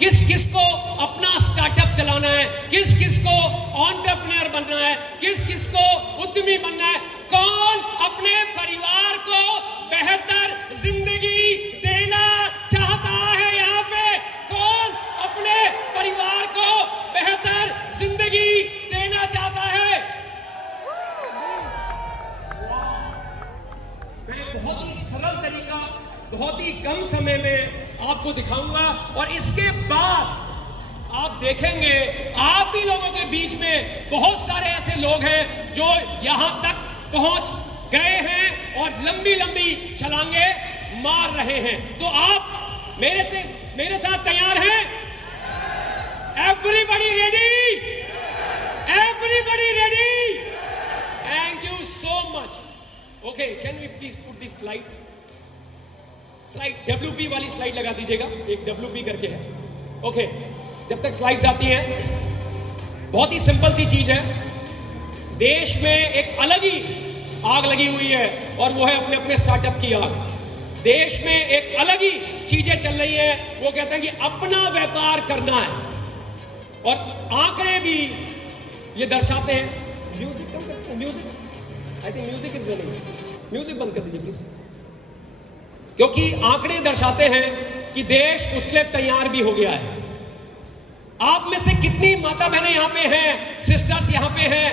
किस किस को अपना स्टार्टअप चलाना है, किस किस को एंटरप्रेन्योर बनना है, किस किस को उद्यमी बनना है, कौन अपने परिवार को बेहतर जिंदगी देना चाहता है। यहाँ पे कौन अपने परिवार को बेहतर जिंदगी देना चाहता है। मैं बहुत ही सरल तरीका, बहुत ही कम समय में आपको दिखाऊंगा और इसके बाद आप देखेंगे आप ही लोगों के बीच में बहुत सारे ऐसे लोग हैं जो यहां तक पहुंच गए हैं और लंबी लंबी छलांगे मार रहे हैं। तो आप मेरे साथ तैयार हैं? Everybody ready? Everybody ready? Thank you so much. Okay, can we please put this slide WP वाली स्लाइड लगा दीजिएगा, एक WP करके है। ओके, जब तक स्लाइड्स आती हैं, बहुत ही सिंपल सी चीज है। देश में एक अलग ही आग लगी हुई है और वो है अपने अपने स्टार्टअप की आग। देश में एक अलग ही चीजें चल रही है, वो कहते हैं कि अपना व्यापार करना है और आंकड़े भी ये दर्शाते हैं। म्यूजिक कम करते हैं, music I think music is running, music बंद कर दीजिए प्लीज। क्योंकि आंकड़े दर्शाते हैं कि देश उसके लिए तैयार भी हो गया है। आप में से कितनी माता बहनें यहाँ पे हैं, सिस्टर्स यहाँ पे हैं,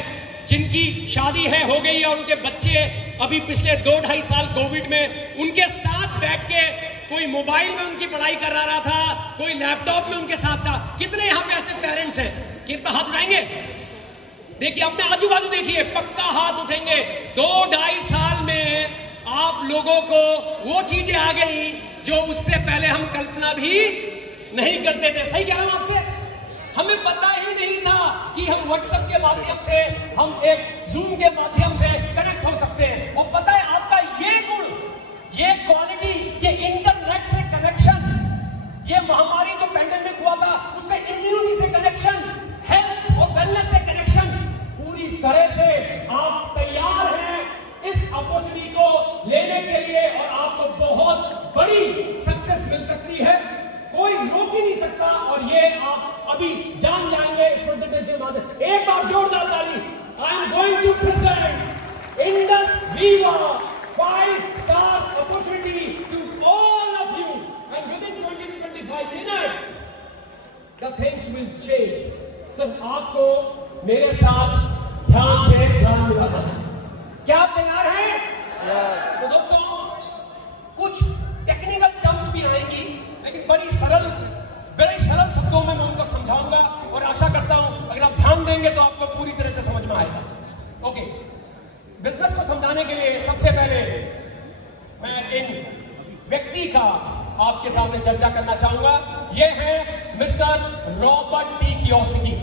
जिनकी शादी हो गई है और उनके बच्चे अभी पिछले 2-2.5 साल कोविड में उनके साथ बैठ के कोई मोबाइल में उनकी पढ़ाई करा रहा था, कोई लैपटॉप में उनके साथ था। कितने यहाँ पे ऐसे पेरेंट्स हैं? कितना हाथ उठाएंगे? देखिए अपने आजू बाजू देखिए, पक्का हाथ उठेंगे। 2-2.5 साल में आप लोगों को वो चीजें आ गई जो उससे पहले हम कल्पना भी नहीं करते थे। सही कह रहा हूं आपसे? हमें पता ही नहीं था कि हम व्हाट्सएप के माध्यम से, हम एक जूम के माध्यम से कनेक्ट हो सकते हैं। और पता है आपका ये गुण, ये क्वालिटी, ये इंटरनेट से कनेक्शन, ये महामारी जो पेंडेमिक हुआ था उससे इम्यूनिटी से कनेक्शन, हेल्थ और वेलनेस से कनेक्शन, पूरी तरह से आप तैयार हैं इस अपॉर्चुनिटी को लेने के लिए और आपको बहुत बड़ी सक्सेस मिल सकती है, कोई रोक ही नहीं सकता। और ये आप अभी जान जाएंगे इस प्रेजेंटेशन के बाद। एक बार जोरदार ताली। I am going to present Indus Viva 5-star opportunity to all of you and with in 20-25 minutes the things will change. Sir आपको मेरे साथ ध्यान मिलाना है। क्या आप तैयार हैं? yes. तो दोस्तों कुछ टेक्निकल टर्म्स भी आएंगी, लेकिन बड़ी सरल शब्दों में मैं उनको समझाऊंगा और आशा करता हूं अगर आप ध्यान देंगे तो आपको पूरी तरह से समझ में आएगा। ओके, बिजनेस को समझाने के लिए सबसे पहले मैं इन व्यक्ति का आपके सामने चर्चा करना चाहूंगा। ये है मिस्टर रॉबर्ट टी कियोसाकी।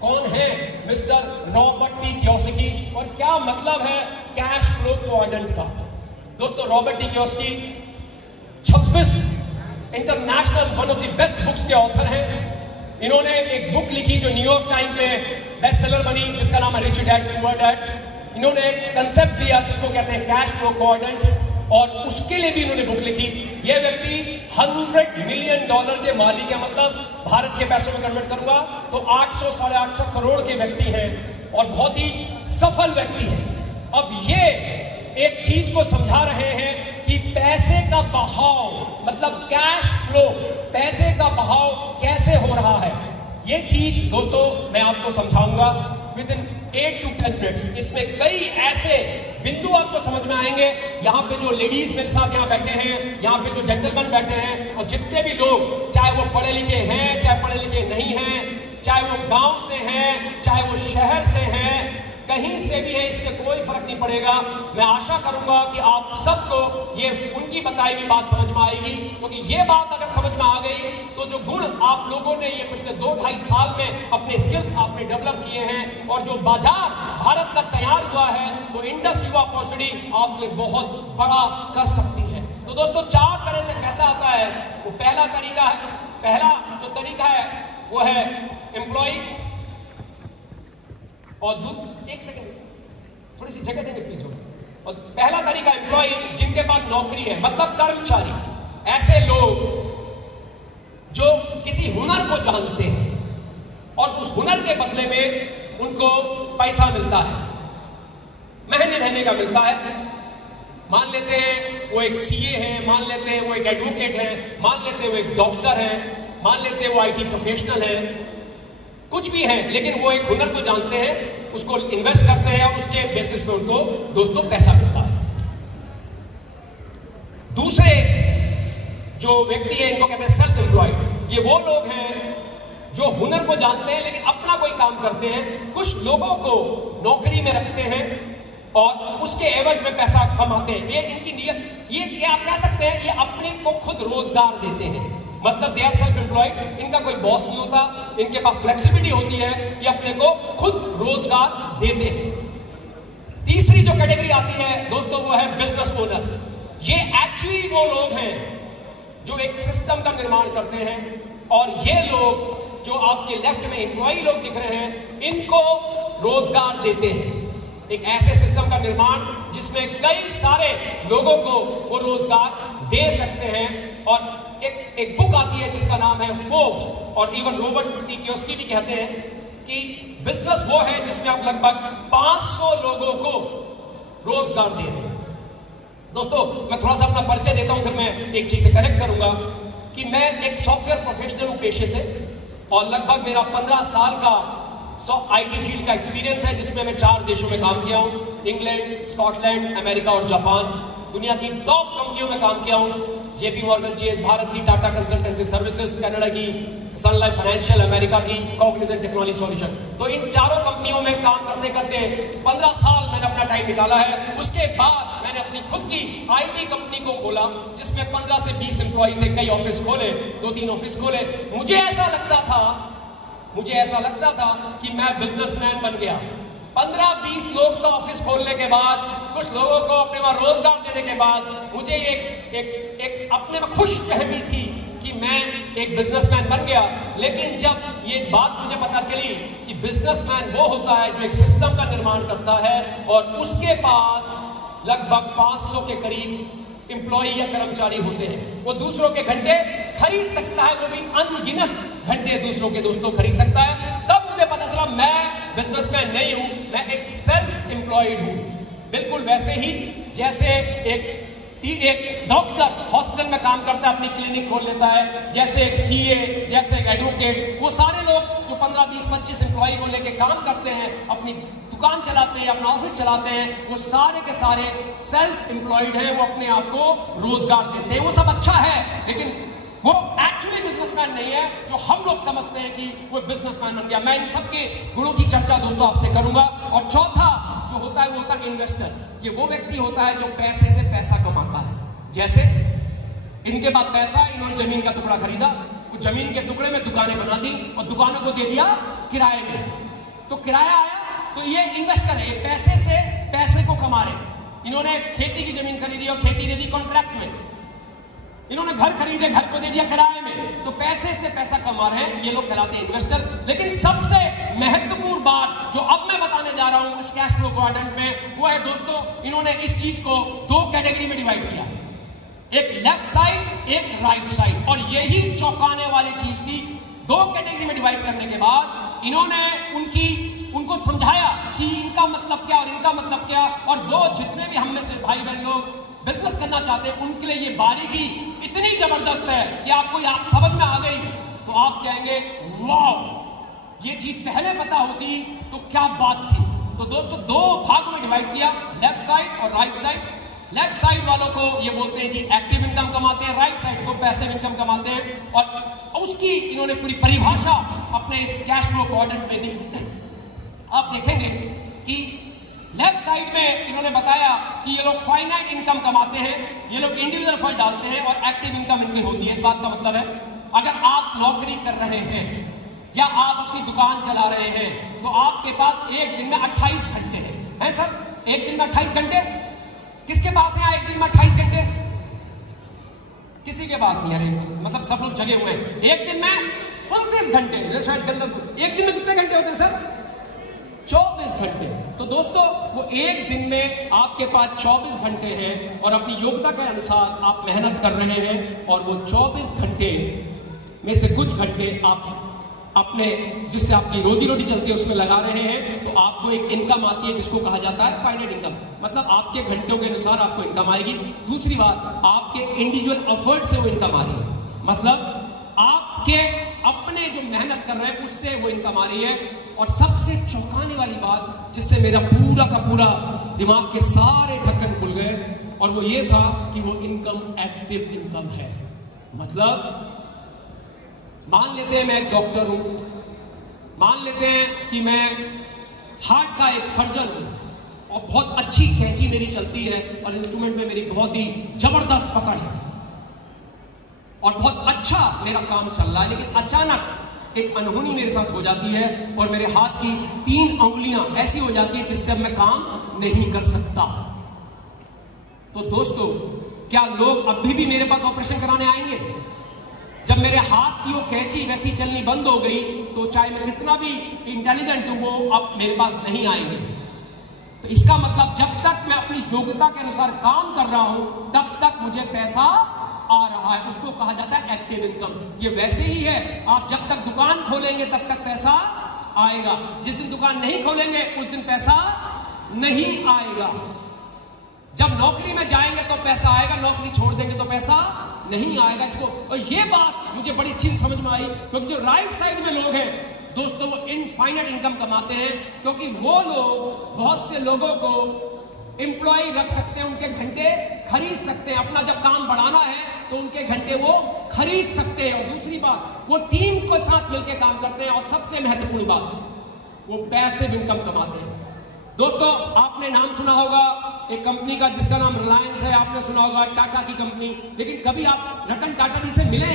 कौन है मिस्टर रॉबर्ट टी कियोसाकी और क्या मतलब है कैश फ्लो क्वाड्रेंट का? दोस्तों Robert T Kiyosaki 26 international one of the best books के ऑथर हैं। इन्होंने एक बुक लिखी जो न्यूयॉर्क टाइम में बेस्ट सेलर बनी, जिसका नाम है रिच डैड पुअर डैड। इन्होंने एक कंसेप्ट दिया जिसको कहते हैं कैश फ्लो क्वाड्रेंट और उसके लिए भी इन्होंने बुक लिखी। यह व्यक्ति $100 मिलियन के मालिक है, मतलब भारत के पैसों में कन्वर्ट करूंगा तो 800-850 करोड़ के व्यक्ति हैं और बहुत ही सफल व्यक्ति हैं। अब ये एक चीज को समझा रहे हैं कि पैसे का बहाव, मतलब कैश फ्लो, पैसे का बहाव कैसे हो रहा है। ये चीज दोस्तों मैं आपको समझाऊंगा विद इन 8 to 10 मिनट्स। इसमें कई ऐसे बिंदु आपको समझ में आएंगे। यहाँ पे जो लेडीज मेरे साथ यहाँ बैठे हैं, यहाँ पे जो जेंटलमैन बैठे हैं और जितने भी लोग, चाहे वो पढ़े लिखे हैं चाहे पढ़े लिखे नहीं हैं, चाहे वो गांव से हैं चाहे वो शहर से हैं, कहीं से भी है, इससे कोई फर्क नहीं पड़ेगा। मैं आशा करूंगा कि आप सबको ये उनकी बताई हुई बात समझ में आएगी, क्योंकि ये बात अगर समझ में आ गई तो जो गुण आप लोगों ने ये पिछले 2-2.5 साल में अपने स्किल्स आपने डेवलप किए हैं और जो बाजार भारत का तैयार हुआ है, तो इंडस वीवा अपॉर्चुनिटी आपके बहुत बड़ा कर सकती है। तो दोस्तों 4 तरह से पैसा आता है। वो पहला तरीका है, पहला जो तरीका है वो है एम्प्लॉय और एक सेकंड थोड़ी सी जगह देंगे प्लीज। और पहला तरीका एम्प्लॉय, जिनके पास नौकरी है, मतलब कर्मचारी, ऐसे लोग जो किसी हुनर को जानते हैं और उस हुनर के बदले में उनको पैसा मिलता है, महीने महीने का मिलता है। मान लेते हैं वो एक सीए है, मान लेते हैं वो एक एडवोकेट है, मान लेते हैं वो एक डॉक्टर है, मान लेते हैं वो आईटी प्रोफेशनल है, कुछ भी है, लेकिन वो एक हुनर को जानते हैं, उसको इन्वेस्ट करते हैं और उसके बेसिस पे उनको दोस्तों पैसा मिलता है। दूसरे जो व्यक्ति है इनको कहते हैं सेल्फ एम्प्लॉयड। ये वो लोग हैं जो हुनर को जानते हैं लेकिन अपना कोई काम करते हैं, कुछ लोगों को नौकरी में रखते हैं और उसके एवज में पैसा कमाते हैं। ये इनकी नियत, ये आप कह सकते हैं ये अपने को खुद रोजगार देते हैं, मतलब दे आर सेल्फ एम्प्लॉयड। इनका कोई बॉस नहीं होता, इनके पास फ्लेक्सिबिलिटी होती है, ये अपने को खुद रोजगार देते हैं। तीसरी जो कैटेगरी आती है दोस्तों वो है बिजनेस ओनर। ये एक्चुअली वो लोग हैं जो एक सिस्टम का निर्माण करते हैं और ये लोग जो आपके लेफ्ट में एम्प्लॉई लोग दिख रहे हैं इनको रोजगार देते हैं। एक ऐसे सिस्टम का निर्माण जिसमें कई सारे लोगों को वो रोजगार दे सकते हैं। और एक बुक आती है जिसका नाम है फोर्ब्स, और इवन रॉबर्ट टी कियोस्की भी कहते हैं कि बिजनेस वो है जिसमें आप लगभग 500 लोगों को रोजगार दे रहे हैं। दोस्तों मैं थोड़ा सा अपना परिचय देता हूं, फिर मैं एक चीज से कनेक्ट करूंगा कि मैं एक सॉफ्टवेयर प्रोफेशनल हूं पेशे से और लगभग मेरा 15 साल का आईटी फील्ड का एक्सपीरियंस है, जिसमें मैं 4 देशों में काम किया हूं, इंग्लैंड, स्कॉटलैंड, अमेरिका और जापान। दुनिया की टॉप कंपनियों में काम किया हूं, जेपी मॉर्गन चेज, भारत की टाटा कंसल्टेंसी सर्विसेज, कनाडा की सन लाइफ फाइनेंशियल, अमेरिका की कॉग्निजेंट टेक्नोलॉजी सॉल्यूशन। तो इन चारों कंपनियों में काम करते करते 15 साल मैंने अपना टाइम निकाला है। उसके बाद मैंने अपनी खुद की आईटी कंपनी को खोला जिसमें 15 से 20 एम्प्लॉई थे, कई ऑफिस खोले, 2-3 ऑफिस खोले। मुझे ऐसा लगता था कि मैं बिजनेसमैन बन गया। 15-20 लोग का ऑफिस खोलने के बाद, कुछ लोगों को अपने वहां रोजगार देने के बाद मुझे एक अपने में खुश फहमी थी कि मैं एक बिजनेसमैन बन गया। लेकिन जब ये बात मुझे पता चली कि बिजनेसमैन वो होता है जो एक सिस्टम का निर्माण करता है और उसके पास लगभग 500 के करीब एम्प्लॉई या कर्मचारी होते हैं, वो दूसरों के घंटे खरीद सकता है, वो भी अनगिनत घंटे दूसरों के दोस्तों खरीद सकता है। तब मुझे पता चला मैं बिजनेसमैन नहीं हूं, मैं एक सेल्फ एम्प्लॉयड हूं। बिल्कुल वैसे ही जैसे एक डॉक्टर हॉस्पिटल में काम करता है, अपनी क्लिनिक खोल लेता है, जैसे एक सीए, जैसे एक एडवोकेट, वो सारे लोग जो 15-20-25 एम्प्लॉई को लेके काम करते हैं, अपनी दुकान चलाते हैं, अपना ऑफिस चलाते हैं, वो सारे के सारे सेल्फ एम्प्लॉयड हैं, वो अपने आप को रोजगार देते हैं। वो सब अच्छा है, लेकिन वो एक्चुअली बिजनेसमैन नहीं है जो हम लोग समझते हैं कि वो बिजनेसमैन बन गया। मैं इन सबके गुणों की चर्चा दोस्तों आपसे करूंगा। और चौथा जो होता है वो होता है इन्वेस्टर। ये वो व्यक्ति होता है जो पैसे से पैसा कमाता है। जैसे इनके पास पैसा, इन्होंने जमीन का टुकड़ा खरीदा, उस जमीन के टुकड़े में दुकानें बना दी और दुकानों को दे दिया किराए में, तो किराया आया, तो ये इन्वेस्टर है, ये पैसे से पैसे को कमा रहे। इन्होंने खेती की जमीन खरीदी और खेती दे दी कॉन्ट्रैक्ट में, इन्होंने घर खरीदे, घर को दे दिया किराए में, तो पैसे से पैसा कमा रहे हैं, ये लोग कहलाते हैं इन्वेस्टर। लेकिन सबसे महत्वपूर्ण बात जो अब मैं बताने जा रहा हूं इस कैश फ्लो क्वाड्रेंट में, वो है दोस्तों, इन्होंने इस चीज को 2 कैटेगरी में डिवाइड किया, एक लेफ्ट साइड, एक राइट साइड। और यही चौंकाने वाली चीज थी, 2 कैटेगरी में डिवाइड करने के बाद इन्होंने उनको समझाया कि इनका मतलब क्या और इनका मतलब क्या। और वो जितने भी हम में से भाई बहन लोग बिजनेस करना चाहते हैं, उनके लिए ये बारीकी इतनी जबरदस्त है कि आपको आप समझ में आ गई तो आप कहेंगे वाह, ये चीज पहले पता होती तो क्या बात थी। तो दोस्तों 2 भागों में डिवाइड किया, लेफ्ट साइड और राइट साइड। लेफ्ट साइड वालों को ये बोलते हैं जी एक्टिव इनकम कमाते हैं, राइट साइड को पैसिव इनकम कमाते हैं। और उसकी इन्होंने पूरी परिभाषा अपने इस कैश फ्लो क्वाड्रेंट में दी। आप देखेंगे कि लेफ्ट साइड में इन्होंने बताया कि ये लोग फाइनाइट इनकम कमाते हैं, ये लोग इंडिविजुअल फंड डालते हैं और एक्टिव इनकम इनकी होती है। इस बात का मतलब है अगर आप नौकरी कर रहे हैं या आप अपनी दुकान चला रहे हैं तो आपके पास एक दिन में 28 घंटे हैं सर, एक दिन में 28 घंटे। किसके पास है एक दिन में 28 घंटे? किसी के पास नहीं है, मतलब सब लोग जगे हुए हैं। एक दिन में 29 घंटे, शायद एक दिन में कितने घंटे होते हैं सर? 24 घंटे। तो दोस्तों वो एक दिन में आपके पास 24 घंटे हैं और अपनी योग्यता के अनुसार आप मेहनत कर रहे हैं और वो 24 घंटे में से कुछ घंटे आप अपने जिससे आपकी रोजी रोटी चलती है उसमें लगा रहे हैं, तो आपको एक इनकम आती है जिसको कहा जाता है फाइनाइट इनकम। मतलब आपके घंटों के अनुसार आपको इनकम आएगी। दूसरी बात, आपके इंडिविजुअल एफर्ट से वो इनकम आ रही है, मतलब आपके अपने जो मेहनत कर रहे हैं उससे वो इनकम आ रही है। और सबसे चौंकाने वाली बात जिससे मेरा पूरा का पूरा दिमाग के सारे ढक्कन खुल गए, और वो ये था कि वो इनकम एक्टिव इनकम है। मतलब मान लेते हैं मैं एक डॉक्टर हूं, मान लेते हैं कि मैं हार्ट का एक सर्जन हूं और बहुत अच्छी कैंची मेरी चलती है और इंस्ट्रूमेंट में मेरी बहुत ही जबरदस्त पकड़ है और बहुत अच्छा मेरा काम चल रहा है, लेकिन अचानक एक अनहोनी मेरे साथ हो जाती है और मेरे हाथ की 3 उंगलियां ऐसी हो जाती है जिससे अब मैं काम नहीं कर सकता। तो दोस्तों, क्या लोग अभी भी मेरे पास ऑपरेशन कराने आएंगे? जब मेरे हाथ की वो कैंची वैसी चलनी बंद हो गई तो चाहे मैं कितना भी इंटेलिजेंट हूं, वो अब मेरे पास नहीं आएंगे। तो इसका मतलब जब तक मैं अपनी योग्यता के अनुसार काम कर रहा हूं तब तक मुझे पैसा आ रहा है, उसको कहा जाता है एक्टिव इनकम। ये वैसे ही है, आप जब तक दुकान खोलेंगे तब तक पैसा आएगा, जिस दिन दुकान नहीं खोलेंगे उस दिन पैसा नहीं आएगा। जब नौकरी में जाएंगे तो पैसा आएगा, नौकरी छोड़ देंगे तो पैसा नहीं आएगा। इसको, और ये बात मुझे बड़ी अच्छी समझ में आई, क्योंकि जो राइट साइड में लोग हैं दोस्तों, वो इनफाइनाइट इनकम कमाते हैं, क्योंकि वो लोग बहुत से लोगों को एम्प्लॉय रख सकते हैं, उनके घंटे खरीद सकते हैं। अपना जब काम बढ़ाना है तो उनके घंटे वो खरीद सकते हैं। और दूसरी बात, वो टीम के साथ मिलकर काम करते हैं। और सबसे महत्वपूर्ण बात, वो पैसिव इनकम कमाते हैं। दोस्तों, आपने नाम सुना होगा एक कंपनी का जिसका नाम रिलायंस है, आपने सुना होगा टाटा की कंपनी, लेकिन कभी आप रतन टाटा जी से मिले?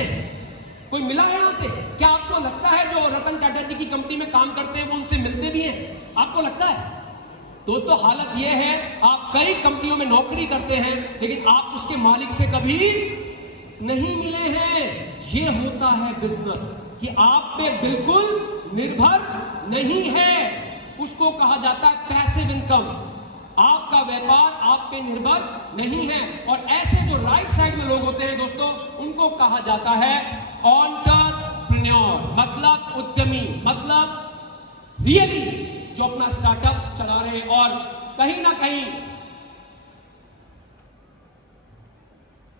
कोई मिला है यहां से? क्या आपको लगता है जो रतन टाटा जी की कंपनी में काम करते हैं वो उनसे मिलते भी हैं? आपको लगता है? दोस्तों, हालत यह है, आप कई कंपनियों में नौकरी करते हैं लेकिन आप उसके मालिक से कभी नहीं मिले हैं। ये होता है बिजनेस कि आप पे बिल्कुल निर्भर नहीं है, उसको कहा जाता है पैसिव इनकम। आपका व्यापार आप पे निर्भर नहीं है। और ऐसे जो राइट साइड में लोग होते हैं दोस्तों, उनको कहा जाता है एंटरप्रेन्योर, मतलब उद्यमी, मतलब रियली जो अपना स्टार्टअप चला रहे हैं। और कहीं ना कहीं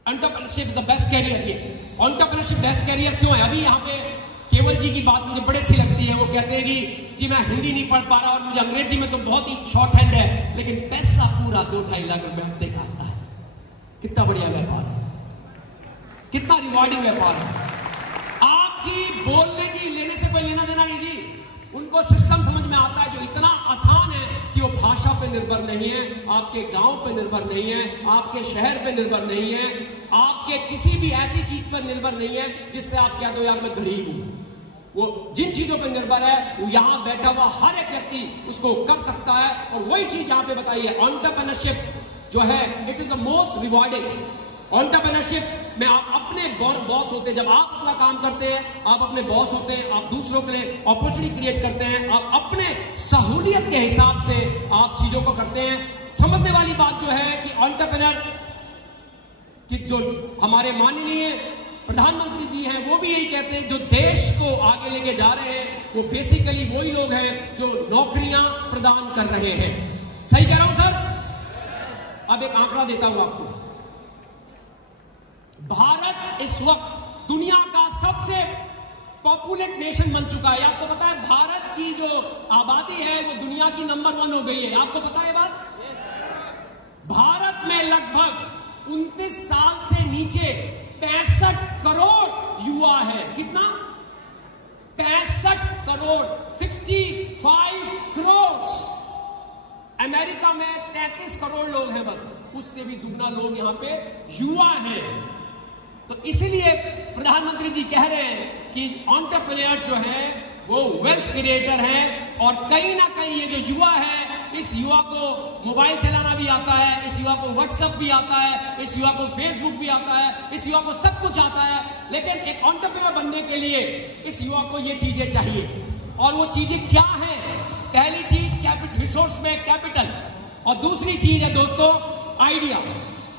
entrepreneurship is the best career. ये एंटरप्रेन्योरशिप बेस्ट कैरियर क्यों है? अभी यहां पे केवल जी की बात मुझे बड़ी अच्छी लगती है। वो कहते हैं कि जी मैं हिंदी नहीं पढ़ पा रहा और मुझे अंग्रेजी में तो बहुत ही शॉर्ट हैंड है, लेकिन पैसा पूरा 2-2.5 लाख रुपए हफ्ते का आता है। कितना बढ़िया व्यापार है, कितना रिवार्डिंग व्यापार है। आपकी बोलने की लेने से कोई लेना देना नहीं जी। उनको सिस्टम समझ में आता है जो इतना आसान है कि वो भाषा पे निर्भर नहीं है, आपके गांव पे निर्भर नहीं है, आपके शहर पे निर्भर नहीं है, आपके किसी भी ऐसी चीज पर निर्भर नहीं है जिससे आप कह दो यार मैं गरीब हूं। वो जिन चीजों पर निर्भर है वो यहां बैठा हुआ हर एक व्यक्ति उसको कर सकता है। और वही चीज यहां पे बताई है, एंटरप्रेन्योरशिप जो है it is the most rewarding. Entrepreneurship में आप अपने बॉस होते हैं, जब आप अपना काम करते हैं आप अपने बॉस होते हैं, आप दूसरों के लिए अपॉर्चुनिटी क्रिएट करते हैं, आप अपने सहूलियत के हिसाब से आप चीजों को करते हैं। समझने वाली बात जो है कि एंटरप्रेन्योर कि जो हमारे माननीय प्रधानमंत्री जी हैं वो भी यही कहते हैं, जो देश को आगे लेके जा रहे हैं वो बेसिकली वही लोग हैं जो नौकरियां प्रदान कर रहे हैं। सही कह रहा हूं सर? अब एक आंकड़ा देता हूं आपको। भारत इस वक्त दुनिया का सबसे पॉपुलेट नेशन बन चुका है। आपको पता है भारत की जो आबादी है वो दुनिया की नंबर 1 हो गई है। आपको पता है बात? भारत में लगभग 29 साल से नीचे 65 करोड़ युवा है। कितना? 65 करोड़, 65 करोड़। अमेरिका में 33 करोड़ लोग हैं बस, उससे भी दुगना लोग यहां पे युवा हैं। तो इसीलिए प्रधानमंत्री जी कह रहे हैं कि एंटरप्रेन्योर जो है वो वेल्थ क्रिएटर है। और कहीं ना कहीं ये जो युवा है, इस युवा को मोबाइल चलाना भी आता है, इस युवा को व्हाट्सएप भी आता है, इस युवा को फेसबुक भी आता है, इस युवा को सब कुछ आता है। लेकिन एक एंटरप्रेन्योर बनने के लिए इस युवा को ये चीजें चाहिए। और वो चीजें क्या हैं? पहली चीज कैपिटल, रिसोर्स में कैपिटल। और दूसरी चीज है दोस्तों आइडिया।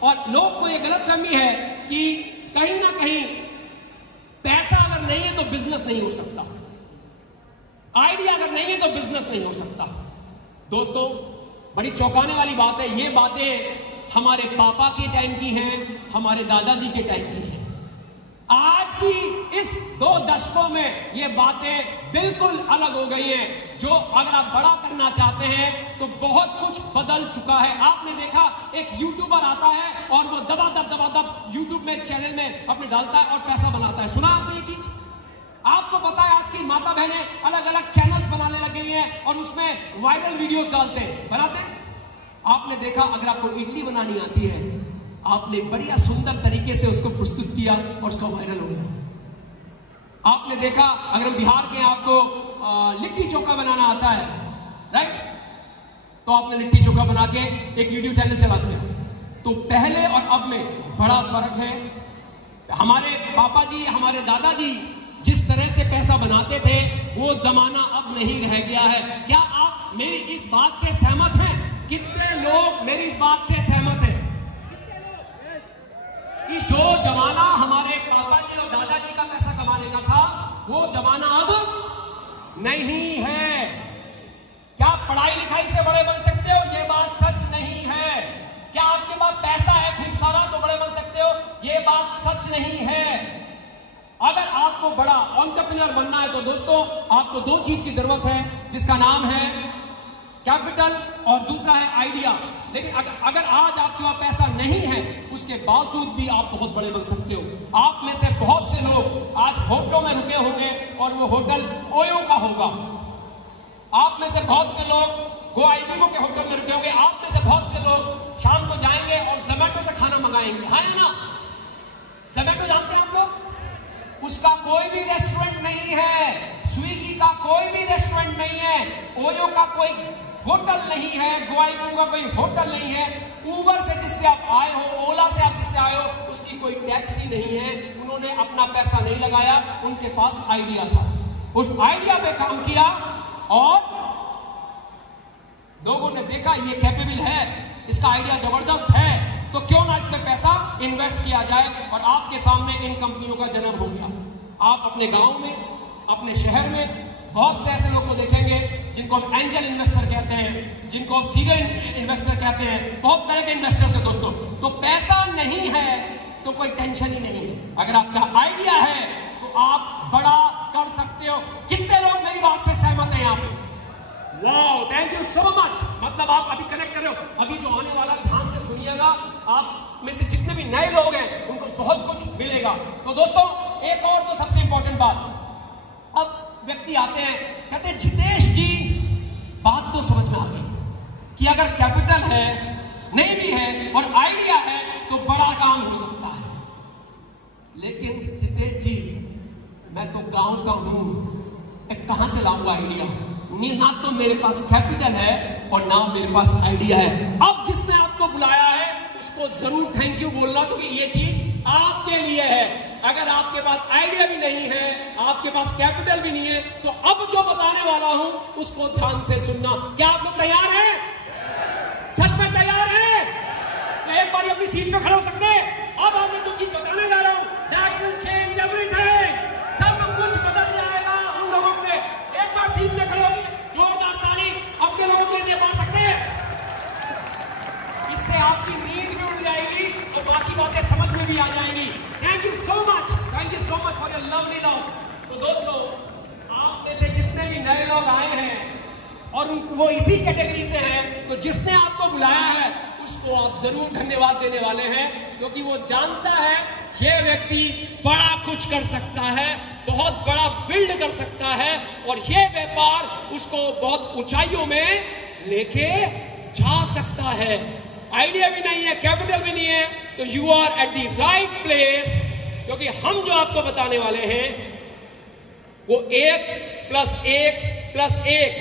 और लोग को ये गलतफहमी है कि कहीं ना कहीं पैसा अगर नहीं है तो बिजनेस नहीं हो सकता, आइडिया अगर नहीं है तो बिजनेस नहीं हो सकता। दोस्तों, बड़ी चौंकाने वाली बात है, ये बातें हमारे पापा के टाइम की हैं, हमारे दादाजी के टाइम की हैं। आज की इस 2 दशकों में ये बातें बिल्कुल अलग हो गई हैं। जो अगर आप बड़ा करना चाहते हैं तो बहुत कुछ बदल चुका है। आपने देखा एक यूट्यूबर आता है और वो दबा यूट्यूब में चैनल में अपने डालता है और पैसा बनाता है। सुना आपने ये चीज? आपको पता है आज की माता बहनें अलग अलग चैनल्स बनाने लग गई हैं और उसमें वायरल वीडियोस बनाते हैं। आपने देखा, अगर आपको इडली बनानी आती है, आपने बढ़िया सुंदर तरीके से उसको प्रस्तुत किया और उसका वायरल हो गया। आपने देखा, अगर हम बिहार के, आपको लिट्टी चोखा बनाना आता है, राइट, तो आपने लिट्टी चोखा बना के एक यूट्यूब चैनल चला दिया। तो पहले और अब में बड़ा फर्क है। हमारे पापा जी, हमारे दादाजी जिस तरह से पैसा बनाते थे, वो जमाना अब नहीं रह गया है। क्या आप मेरी इस बात से सहमत हैं? कितने लोग मेरी इस बात से सहमत हैं कि जो जमाना हमारे पापा जी और दादाजी का पैसा कमाने का था, वो जमाना अब नहीं है? क्या पढ़ाई लिखाई से बड़े बन सकते हो? ये बात सच नहीं है। क्या आपके पास पैसा है खूब सारा तो बड़े बन सकते हो? ये बात सच नहीं है। अगर आपको बड़ा एंटरप्रेन्योर बनना है तो दोस्तों, आपको 2 चीज की जरूरत है, जिसका नाम है कैपिटल और दूसरा है आइडिया। लेकिन अगर आज आपके पास पैसा नहीं है, उसके बावजूद भी आप बहुत बड़े बन सकते हो। आप में से बहुत से लोग आज होटलों में रुके होंगे और वो होटल ओयो का होगा। आप में से बहुत से लोग गोआईबीबो के होटल में रुके होंगे। आप में से बहुत से लोग शाम को जाएंगे और जोमैटो से खाना मंगाएंगे। हाँ है ना? जोमैटो जानते हैं आप लोग? उसका कोई भी रेस्टोरेंट नहीं है, स्विगी का कोई भी रेस्टोरेंट नहीं है, ओयो का कोई होटल नहीं है, गोआईबीबो का कोई होटल नहीं है, उबर से जिससे आप आए हो, ओला से आप जिससे आए हो, उसकी कोई टैक्सी नहीं है। उन्होंने अपना पैसा नहीं लगाया, उनके पास आइडिया था, उस आइडिया पे काम किया और लोगों ने देखा ये कैपेबल है, इसका आइडिया जबरदस्त है, तो क्यों ना इसमें पैसा इन्वेस्ट किया जाए। और आपके सामने इन कंपनियों का जन्म हो गया। आप अपने गांव में, अपने शहर में बहुत से ऐसे लोग को देखेंगे जिनको हम एंजल इन्वेस्टर कहते हैं, जिनको हम सीरियल इन्वेस्टर कहते हैं। बहुत तरह के इन्वेस्टर्स हैं दोस्तों। तो पैसा नहीं है तो कोई टेंशन ही नहीं है। अगर आपका आइडिया है तो आप बड़ा कर सकते हो। कितने लोग मेरी बात से सहमत हैं यहाँ पे? Wow, thank you so much. मतलब आप अभी कनेक्ट कर रहे हो। अभी जो आने वाला, ध्यान से सुनिएगा, आप में से जितने भी नए लोग हैं उनको बहुत कुछ मिलेगा। तो दोस्तों, एक और तो सबसे इंपॉर्टेंट बात, अब व्यक्ति आते हैं, कहते हैं जितेश जी, बात तो समझ में आ गई कि अगर कैपिटल है, नहीं भी है और आइडिया है तो बड़ा काम हो सकता है। लेकिन जितेश जी, मैं तो गांव का हूं, कहां से लाऊंगा आइडिया? ना तो मेरे पास कैपिटल है और ना मेरे पास आइडिया है। अब जिसने आपको बुलाया है उसको जरूर थैंक यू बोलना, क्योंकि ये चीज आपके लिए है। अगर आपके पास आइडिया भी नहीं है, आपके पास कैपिटल भी नहीं है, तो अब जो बताने वाला हूं उसको ध्यान से सुनना। क्या आप लोग तैयार हैं? सच में तैयार हैं? तो एक बार अपनी सीट पे खड़े हो सकते हैं? अब मैं जो चीज बताने जा रहा हूं, दैट विल चेंज एवरीथिंग। सब कुछ बदल जाएगा उन लोगों पे। एक बार सीट पे खड़े होकर जोरदार ताली अपने लोगों के लिए पा सकते हैं? इससे आपकी नींद भी उड़ जाएगी और बाकी बातें समझ में भी आ जाएंगी। Thank you so much, thank you so much for your lovely love. तो दोस्तों, आप में से जितने भी नए लोग आए हैं और वो इसी कैटेगरी से हैं, तो जिसने आपको बुलाया है उसको आप जरूर धन्यवाद देने वाले हैं, क्योंकि वो जानता है ये व्यक्ति बड़ा कुछ कर सकता है, बहुत बड़ा बिल्ड कर सकता है और ये व्यापार उसको बहुत ऊंचाइयों में लेके जा सकता है। आइडिया भी नहीं है, कैपिटल भी नहीं है, तो you are at the right place. क्योंकि हम जो आपको बताने वाले हैं वो 1 + 1 + 1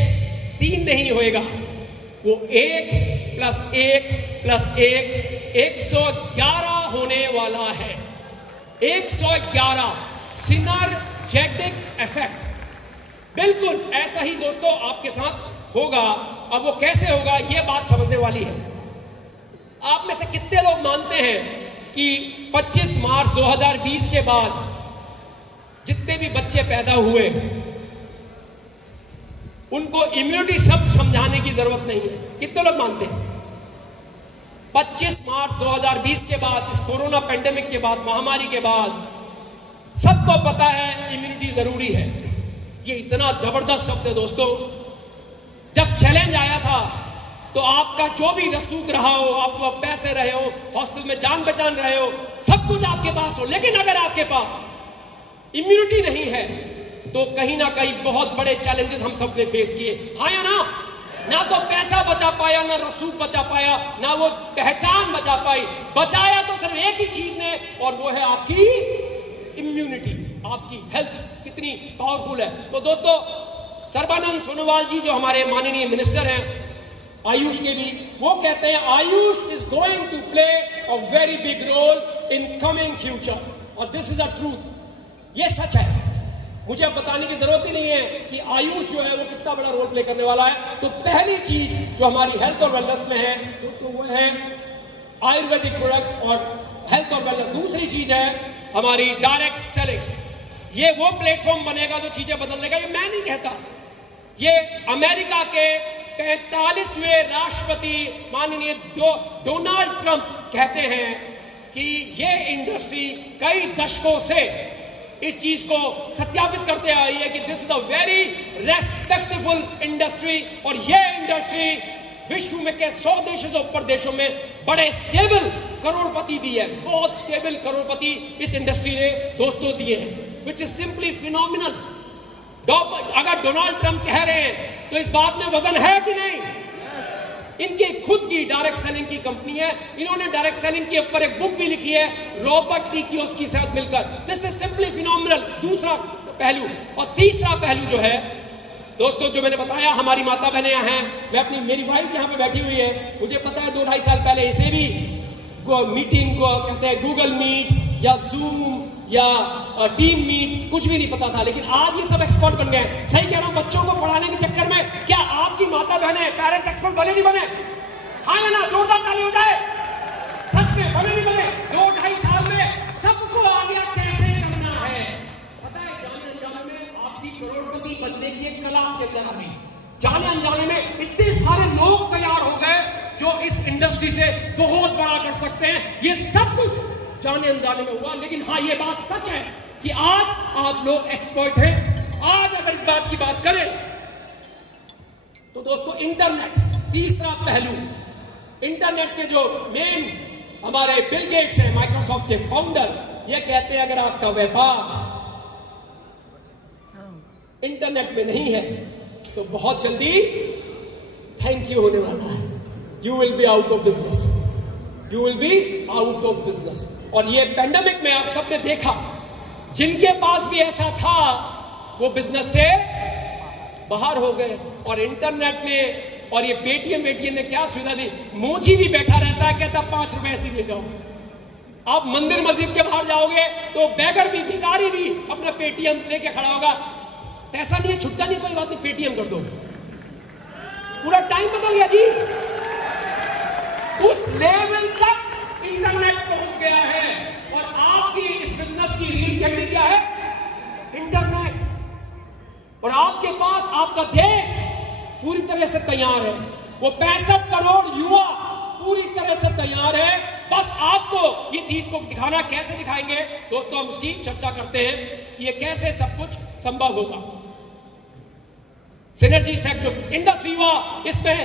3 नहीं होएगा, वो 1 + 1 + 1 111 होने वाला है। 111 सिनर्जेटिक इफेक्ट। बिल्कुल ऐसा ही दोस्तों आपके साथ होगा। अब वो कैसे होगा, ये बात समझने वाली है। आप में से कितने लोग मानते हैं कि 25 मार्च 2020 के बाद जितने भी बच्चे पैदा हुए उनको इम्यूनिटी शब्द समझाने की जरूरत नहीं है। कितने लोग मानते हैं? 25 मार्च 2020 के बाद, इस कोरोना पेंडेमिक के बाद, महामारी के बाद सबको पता है इम्यूनिटी जरूरी है। ये इतना जबरदस्त शब्द है दोस्तों। जब चैलेंज आया था तो आपका जो भी रसूख रहा हो, आप पैसे रहे हो, हॉस्टल में जान बचान रहे हो, सब कुछ आपके पास हो, लेकिन अगर आपके पास इम्यूनिटी नहीं है तो कहीं ना कहीं बहुत बड़े चैलेंजेस हम सब ने फेस किए। हाँ या ना? ना तो पैसा बचा पाया, ना रसूख बचा पाया, ना वो पहचान बचा पाई। बचाया तो सिर्फ एक ही चीज ने, और वो है आपकी इम्यूनिटी, आपकी हेल्थ कितनी पावरफुल है। तो दोस्तों, सर्बानंद सोनोवाल जी जो हमारे माननीय मिनिस्टर हैं आयुष के भी, वो कहते हैं AYUSH is going to play a very big role in coming future, और दिस इज अ ट्रूथ। ये सच है, मुझे अब बताने की जरूरत ही नहीं है कि आयुष जो है वो कितना बड़ा रोल प्ले करने वाला है। तो पहली चीज जो हमारी हेल्थ और वेलनेस में है तो वो है आयुर्वेदिक प्रोडक्ट्स और हेल्थ और वेलनेस। दूसरी चीज है हमारी डायरेक्ट सेलिंग। ये वो प्लेटफॉर्म बनेगा जो चीजें बदल देगा। ये मैं नहीं कहता, ये अमेरिका के 45वें राष्ट्रपति माननीय डोनाल्ड ट्रंप कहते हैं कि ये इंडस्ट्री कई दशकों से इस चीज को सत्यापित करते आई है कि this is a very respectable industry, और ये इंडस्ट्री विश्व में के 100 देशों से ऊपर देशों में बड़े स्टेबल करोड़पति दिए हैं। बहुत स्टेबल करोड़पति इस इंडस्ट्री ने दोस्तों दिए हैं, विच इज सिंपली फिनोमिनल। अगर डोनाल्ड ट्रंप कह रहे हैं तो इस बात में वजन है कि नहीं? इनकी खुद की डायरेक्ट सेलिंग की कंपनी है, इन्होंने डायरेक्ट सेलिंग के ऊपर एक बुक भी लिखी है रॉबर्ट टी कियोसाकी के साथ मिलकर। दिस इज सिंपली फिनोमिनल, दूसरा पहलू। और तीसरा पहलू जो है दोस्तों, जो मैंने बताया, हमारी माता बहनें यहाँ हैं, मैं मेरी वाइफ यहाँ पे बैठी हुई है, मुझे पता है 2-2.5 साल पहले इसे भी मीटिंग को कहते हैं गूगल मीट या जूम या टीम मीट, कुछ भी नहीं पता था, लेकिन आज ये सब एक्सपर्ट बन गए। सही कह रहा हूं, बच्चों को पढ़ाने के चक्कर में क्या आपकी माता बहनें पेरेंट्स एक्सपर्ट बने नहीं बने? हाँ या ना? जोरदार ताली हो जाए। सच में बने नहीं बने? 2-2.5 साल में सबको आ गया कैसे करना है। पता है, जाने अनजाने में आपकी करोड़पति बनने की एक कला आपके अंदर आ गई। जाने अनजाने में इतने सारे लोग तैयार हो गए जो इस इंडस्ट्री से बहुत बड़ा कर सकते हैं। ये सब कुछ जाने अनजाने में हुआ, लेकिन हाँ, ये बात सच है कि आज आप लोग एक्सपर्ट हैं। आज अगर इस बात की बात करें तो दोस्तों, इंटरनेट, तीसरा पहलू। इंटरनेट के जो मेन हमारे बिल गेट्स हैं, माइक्रोसॉफ्ट के फाउंडर, ये कहते हैं अगर आपका व्यापार इंटरनेट में नहीं है तो बहुत जल्दी थैंक यू होने वाला है। You will be out of business, you will be out of business. और ये पेंडेमिक में आप सबने देखा, जिनके पास भी ऐसा था वो बिजनेस से बाहर हो गए। और इंटरनेट ने और ये पेटीएम ने क्या सुविधा दी, मोची भी बैठा रहता है, कहता 5 रुपए ऐसे दे जाओ। आप मंदिर मस्जिद के बाहर जाओगे तो बैगर भी, भिखारी भी अपना पेटीएम लेके खड़ा होगा। पैसा नहीं है, छुट्टा नहीं, कोई बात नहीं, पेटीएम कर दो। पूरा टाइम बदल गया जी। उस लेवल तक इंटरनेट पहुंच गया है। और आपकी इस बिजनेस की रील कैंडी क्या है? इंटरनेट। और आपके पास आपका देश पूरी तरह से तैयार है। वो 65 करोड़ युवा पूरी तरह से तैयार है। बस आपको ये चीज को दिखाना, कैसे दिखाएंगे दोस्तों, हम उसकी चर्चा करते हैं कि ये कैसे सब कुछ संभव होगा। सिनर्जी इफेक्ट जो इंडस्ट्री हुआ, इसमें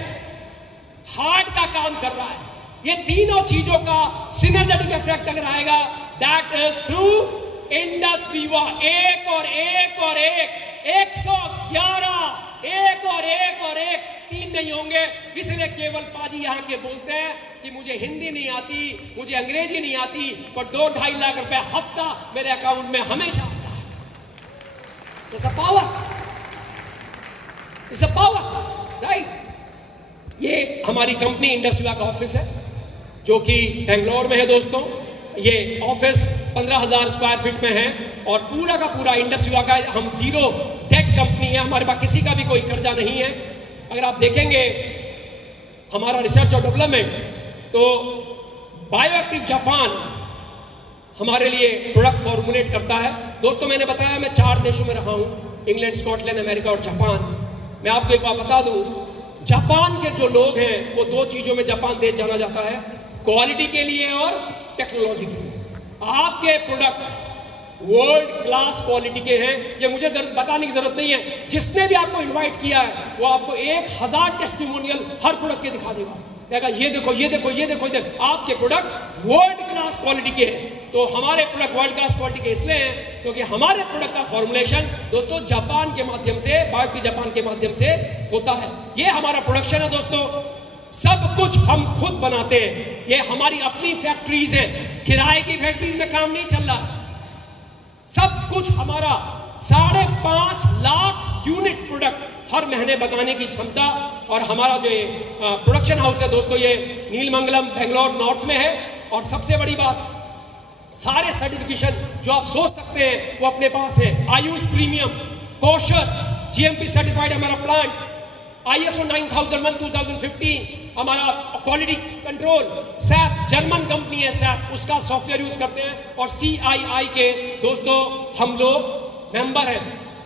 हार्ट का काम कर रहा है। ये तीनों चीजों का सिनर्जेटिक इफेक्ट अगर आएगा, दैट इज थ्रू इंडस्ट्री हुआ। एक और एक और एक, 111, एक और एक और एक, 3 नहीं होंगे। इसलिए केवल पाजी यहाँ के बोलते हैं कि मुझे हिंदी नहीं आती, मुझे अंग्रेजी नहीं आती, पर 2-2.5 लाख रुपए हफ्ता मेरे अकाउंट में हमेशा आता है। It's a power, it's a power, right. ये हमारी कंपनी इंडस्ट्री का ऑफिस है जो कि बेंगलोर में है दोस्तों। ये ऑफिस 15,000 स्क्वायर फीट में है और पूरा का पूरा इंडस्ट्री का, हम जीरो डेट कंपनी है, हमारे पास किसी का भी कोई कर्जा नहीं है। अगर आप देखेंगे हमारा रिसर्च और डेवलपमेंट, तो बायोएक्टिव जापान हमारे लिए प्रोडक्ट फॉर्मुलेट करता है। दोस्तों मैंने बताया मैं 4 देशों में रहा हूं, इंग्लैंड, स्कॉटलैंड, अमेरिका और जापान। मैं आपको एक बात बता दूं, जापान के जो लोग हैं वो 2 चीजों में जापान देश जाना जाता है, क्वालिटी के लिए और टेक्नोलॉजी के लिए। आपके प्रोडक्ट वर्ल्ड क्लास क्वालिटी के हैं, ये मुझे बताने की जरूरत नहीं है। जिसने भी आपको इन्वाइट किया है वो आपको 1000 टेस्टिमोनियल हर प्रोडक्ट के दिखा देगा, कहेगा ये देखो ये देखो ये देखो, ये देखो। आपके प्रोडक्ट वर्ल्ड क्लास क्वालिटी के हैं। तो हमारे प्रोडक्ट वर्ल्ड क्लास क्वालिटी के इसलिए हैं क्योंकि हमारे प्रोडक्ट का फॉर्मुलेशन दोस्तों जापान के माध्यम से, बायोटी जापान के माध्यम से होता है। ये हमारा प्रोडक्शन है दोस्तों, सब कुछ हम खुद बनाते हैं। ये हमारी अपनी फैक्ट्रीज हैं, किराए की फैक्ट्रीज में काम नहीं चल रहा। सब कुछ हमारा 5.5 लाख यूनिट प्रोडक्ट हर महीने बनाने की क्षमता। और हमारा जो प्रोडक्शन हाउस है दोस्तों, ये नीलमंगलम बेंगलोर नॉर्थ में है। और सबसे बड़ी बात, सारे सर्टिफिकेशन जो आप सोच सकते हैं वो अपने पास है। Ayush premium, kosher, GMP certified हमारा प्लांट, ISO 9001 2015 हमारा quality control, SAP German company है सैप, उसका सॉफ्टवेयर यूज करते हैं। और CII के दोस्तों हम लोग मेंबर हैं।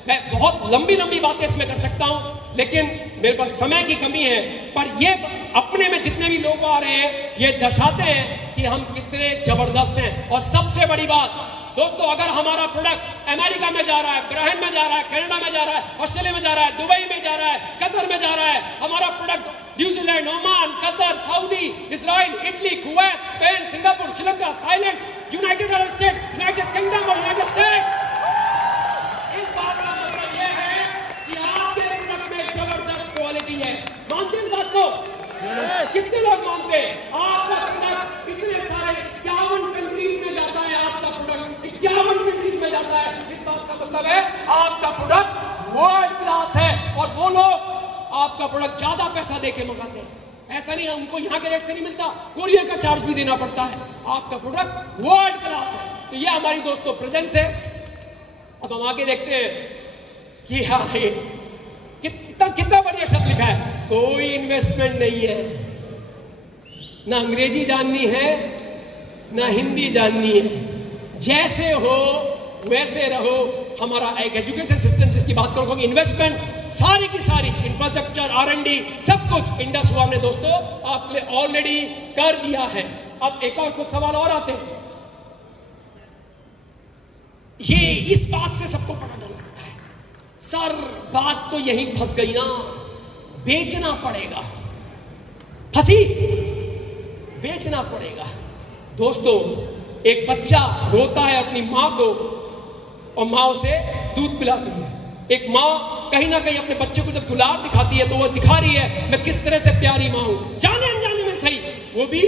मैं बहुत लंबी लंबी बातें इसमें कर सकता हूं, लेकिन मेरे पास समय की कमी है। पर ये अपने में जितने भी लोग आ रहे हैं ये दर्शाते हैं कि हम कितने जबरदस्त हैं। और सबसे बड़ी बात दोस्तों, अगर हमारा प्रोडक्ट अमेरिका में जा रहा है, ब्राहन में जा रहा है, कनाडा में जा रहा है, ऑस्ट्रेलिया में जा रहा है, दुबई में जा रहा है, कतर में जा रहा है, हमारा product New Zealand, Oman, Qatar, Saudi, Israel, Italy, Kuwait, Spain, Singapore, Sri Lanka, Thailand, United Arab state, United kingdom और यूनाइटेड स्टेट, इस बात का मतलब यह है कि आपके प्रोडक्ट में जबरदस्त क्वालिटी है। मानते हैं इस बात को? कितने लोग मानते हैं? आपका प्रोडक्ट इतने सारे 51 कंट्रीज में जाता है, आपका प्रोडक्ट 51 कंट्रीज में जाता है। इस बात का मतलब है आपका प्रोडक्ट वर्ल्ड क्लास है। और वो लोग आपका प्रोडक्ट ज्यादा पैसा देके मंगाते हैं। ऐसा नहीं है, उनको यहाँ के रेट से नहीं मिलता, कोरियर का चार्ज भी देना पड़ता है। आपका प्रोडक्ट वर्ल्ड क्लास है। तो ये हमारी दोस्तों प्रेजेंस है। अब हम आगे देखते हैं कि हाँ कितना बढ़िया शब्द लिखा है, कोई इन्वेस्टमेंट नहीं है, ना अंग्रेजी जाननी है ना हिंदी जाननी है, जैसे हो वैसे रहो। हमारा एक एजुकेशन सिस्टम जिसकी बात करूंगा, इन्वेस्टमेंट सारी की सारी इंफ्रास्ट्रक्चर, R&D सब कुछ इंडस वन ने दोस्तों आपके लिए ऑलरेडी कर दिया है। अब एक और कुछ सवाल और आते हैं। ये इस बात से सबको बड़ा डर लगता है, सर बात तो यही फंस गई ना, बेचना पड़ेगा, फंसी, बेचना पड़ेगा। दोस्तों एक बच्चा रोता है अपनी मां को और मां उसे दूध पिलाती है। एक मां कहीं ना कहीं अपने बच्चे को जब दुलार दिखाती है तो वो दिखा रही है मैं किस तरह से प्यारी मां हूं, जाने अनजाने में सही वो भी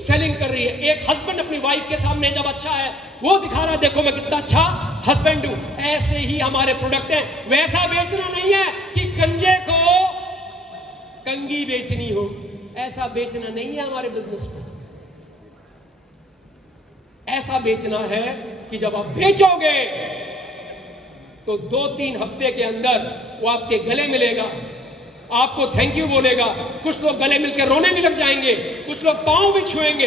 सेलिंग कर रही है। एक हस्बैंड अपनी वाइफ के सामने जब अच्छा है वो दिखा रहा है देखो मैं कितना अच्छा हस्बैंड हूं। ऐसे ही हमारे प्रोडक्ट हैं। वैसा बेचना नहीं है कि गंजे को कंगी बेचनी हो, ऐसा बेचना नहीं है हमारे बिजनेस में। ऐसा बेचना है कि जब आप बेचोगे तो 2-3 हफ्ते के अंदर वो आपके गले मिलेगा, आपको थैंक यू बोलेगा। कुछ लोग गले मिलकर रोने भी लग जाएंगे, कुछ लोग पांव भी छुएंगे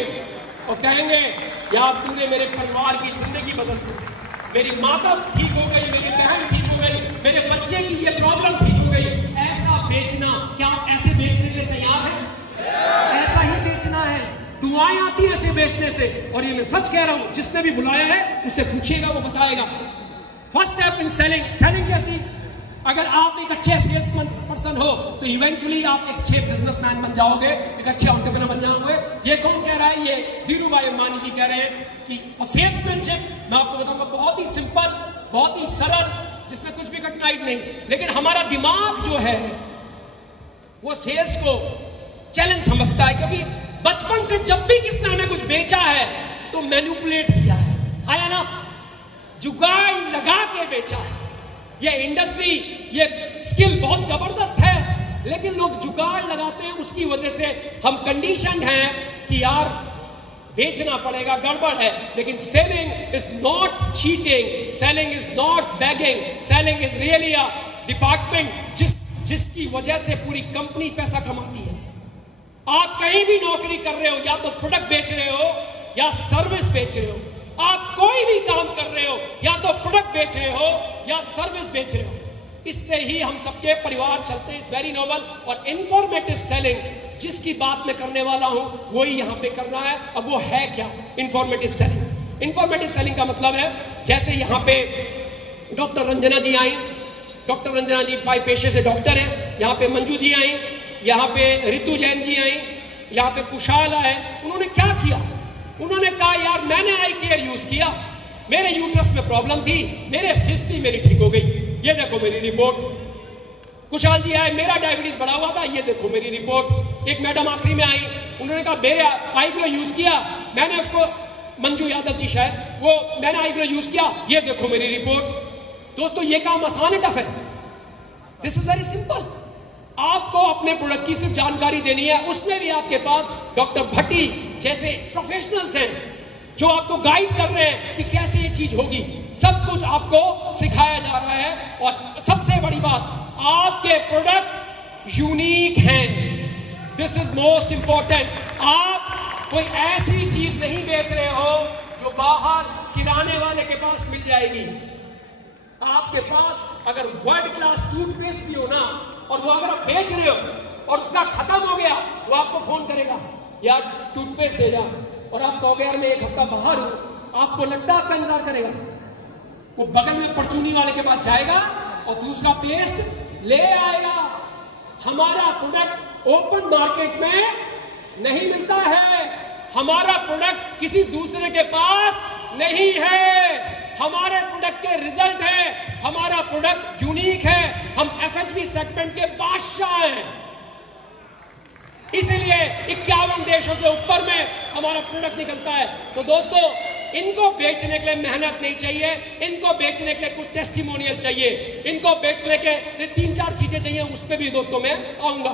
और कहेंगे यार तूने मेरे परिवार की जिंदगी बदल दी, मेरी माता ठीक हो गई, मेरी बहन ठीक हो गई, मेरे बच्चे की ये प्रॉब्लम ठीक हो गई। ऐसा बेचना, क्या आप ऐसे बेचने के लिए तैयार हैं? ऐसा ही बेचना है, दुआएं आती है ऐसे बेचने से। और ये मैं सच कह रहा हूं, जिसने भी बुलाया है उससे पूछिएगा, वो बताएगा। First step in selling, selling कैसी? अगर आप एक अच्छे सेल्समैन पर्सन हो तो इवेंचुअली आप एक अच्छे बिजनेसमैन बन जाओगे, एक अच्छे एंटरप्रेन्योर बन जाओगे। ये कौन कह रहा है? ये धीरू भाई अंबानी जी कह रहे हैं कि सेल्समैनशिप मैं आपको बताऊंगा बहुत ही सिंपल, बहुत ही सरल, जिसमें कुछ भी कठिनाई नहीं। लेकिन हमारा दिमाग जो है वो सेल्स को चैलेंज समझता है, क्योंकि बचपन से जब भी किसने हमें कुछ बेचा है तो मैनिपुलेट किया है ना, जुगाड़ लगा के बेचा है। ये इंडस्ट्री, ये स्किल बहुत जबरदस्त है, लेकिन लोग जुगाड़ लगाते हैं। उसकी वजह से हम कंडीशन हैं कि यार बेचना पड़ेगा, गड़बड़ है। लेकिन selling is not cheating, selling is not bagging, selling is really a department जिसकी वजह से पूरी कंपनी पैसा कमाती है। आप कहीं भी नौकरी कर रहे हो, या तो प्रोडक्ट बेच रहे हो या सर्विस बेच रहे हो, आप कोई भी काम कर रहे हो, या तो प्रोडक्ट बेच रहे हो या सर्विस बेच रहे हो, इससे ही हम सबके परिवार चलते हैं। इस वेरी नोबल और इंफॉर्मेटिव सेलिंग जिसकी बात मैं करने वाला हूं वही यहां पे करना है। अब वो है क्या इंफॉर्मेटिव सेलिंग? इंफॉर्मेटिव सेलिंग का मतलब है, जैसे यहां पे डॉक्टर रंजना जी आई, डॉक्टर रंजना जी बाय पेशे से डॉक्टर हैं, यहां पे मंजू जी आई, यहां पे रितु जैन जी आई, यहां पे कुशाल आए। उन्होंने क्या किया? उन्होंने कहा यार मैंने आई केयर यूज किया, मेरे यूट्रस में प्रॉब्लम थी, मेरे सिस्ट थी, मेरी ठीक हो गई, ये देखो मेरी रिपोर्ट। कुशाल जी आए, मेरा डायबिटीज बढ़ा हुआ था, ये देखो मेरी रिपोर्ट। एक मैडम आखिरी में आई, उन्होंने कहा मेरे आईग्लो यूज किया, मैंने उसको, मंजू यादव जी शायद, वो मैंने आईग्लो यूज किया, ये देखो मेरी रिपोर्ट। दोस्तों ये काम आसान है, टफ है? This is very simple. आपको अपने प्रोडक्ट की सिर्फ जानकारी देनी है, उसमें भी आपके पास डॉक्टर भट्टी जैसे प्रोफेशनल्स हैं जो आपको गाइड कर रहे हैं कि कैसे ये चीज होगी। सब कुछ आपको सिखाया जा रहा है। और सबसे बड़ी बात, आपके प्रोडक्ट यूनिक हैं। This is most important. आप कोई ऐसी चीज नहीं बेच रहे हो जो बाहर किराने वाले के पास मिल जाएगी। आपके पास अगर वर्ल्ड क्लास टूथपेस्ट भी हो ना, और वो अगर आप बेच रहे हो और उसका खत्म हो गया, वो आपको फोन करेगा यार टूथपेस्ट दे जा, और आप कहोगे यार मैं एक हफ्ता बाहर हूं, आपको लगता है आपका इंतजार करेगा? वो बगल में परचूनी वाले के पास जाएगा और दूसरा पेस्ट ले आएगा। हमारा प्रोडक्ट ओपन मार्केट में नहीं मिलता है, हमारा प्रोडक्ट किसी दूसरे के पास नहीं है, हमारे प्रोडक्ट के रिजल्ट है, हमारा प्रोडक्ट यूनिक है, हम एफएचबी सेगमेंट के बादशाह हैं। इसीलिए 51 देशों से ऊपर में हमारा प्रोडक्ट निकलता है। तो दोस्तों इनको बेचने के लिए मेहनत नहीं चाहिए, इनको बेचने के लिए कुछ टेस्टिमोनियल चाहिए, इनको बेचने के लिए 3-4 चीजें चाहिए, उस पर भी दोस्तों मैं आऊंगा।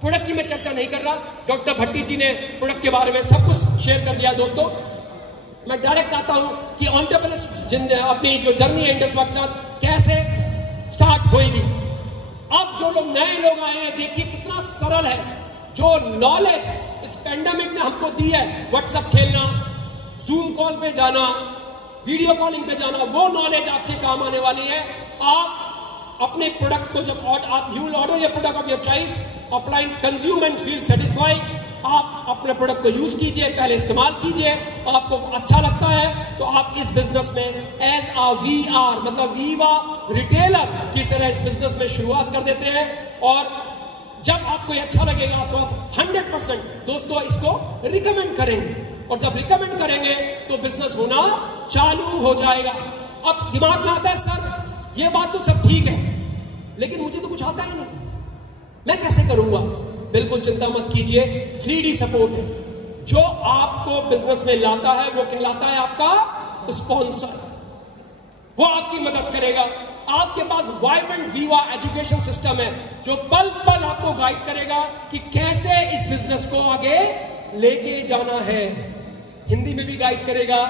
प्रोडक्ट की मैं चर्चा नहीं कर रहा, डॉक्टर भट्टी जी ने प्रोडक्ट के बारे में सब कुछ शेयर कर दिया। दोस्तों मैं डायरेक्ट आता हूं कि एंटरप्रेन्योर अपनी जो जर्नी है इंडसवर्क के साथ कैसे स्टार्ट होगी। अब जो लोग नए लोग आए हैं, देखिए कितना सरल है। जो नॉलेज इस पेंडेमिक ने हमको दी है, व्हाट्सएप खेलना, जूम कॉल पे जाना, वीडियो कॉलिंग पे जाना, वो नॉलेज आपके काम आने वाली है। आप अपने प्रोडक्ट को जब आप you will order your product of your choice, apply, consume and feel satisfied. आप अपने प्रोडक्ट को यूज कीजिए, पहले इस्तेमाल कीजिए, आपको अच्छा लगता है तो आप इस बिजनेस में एज अ वीआर मतलब वीवा रिटेलर की तरह इस बिजनेस में शुरुआत कर देते हैं। और जब आपको ये अच्छा लगेगा तो आप 100% दोस्तों इसको रिकमेंड करेंगे, और जब रिकमेंड करेंगे तो बिजनेस होना चालू हो जाएगा। अब दिमाग में आता है सर ये बात तो सब ठीक है, लेकिन मुझे तो कुछ आता ही नहीं, मैं कैसे करूंगा? बिल्कुल चिंता मत कीजिए, 3D सपोर्ट है। जो आपको बिजनेस में लाता है वो कहलाता है आपका स्पॉन्सर, वो आपकी मदद करेगा। आपके पास वाइब्रेंट वीवा एजुकेशन सिस्टम है जो पल पल आपको गाइड करेगा कि कैसे इस बिजनेस को आगे लेके जाना है। हिंदी में भी गाइड करेगा,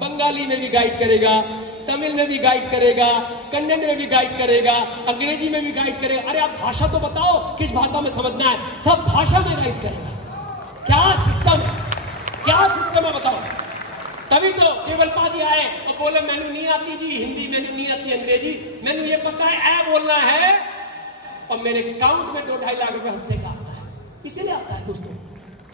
बंगाली में भी गाइड करेगा, तमिल में भी गाइड करेगा, कन्नड़ में भी गाइड करेगा, अंग्रेजी में भी गाइड करेगा। अरे आप भाषा तो बताओ किस भाषा में समझना है, सब भाषा में गाइड करेगा। क्या सिस्टम है, क्या सिस्टम है बताओ। तभी तो केवल पाजी आए और बोले मैंने नहीं आती जी हिंदी, मैंने नहीं आती अंग्रेजी, मैंने ये पता है ए बोलना है, और मेरे अकाउंट में 2-2.5 लाख रुपए हफ्ते का आता है। इसीलिए आता है दोस्तों।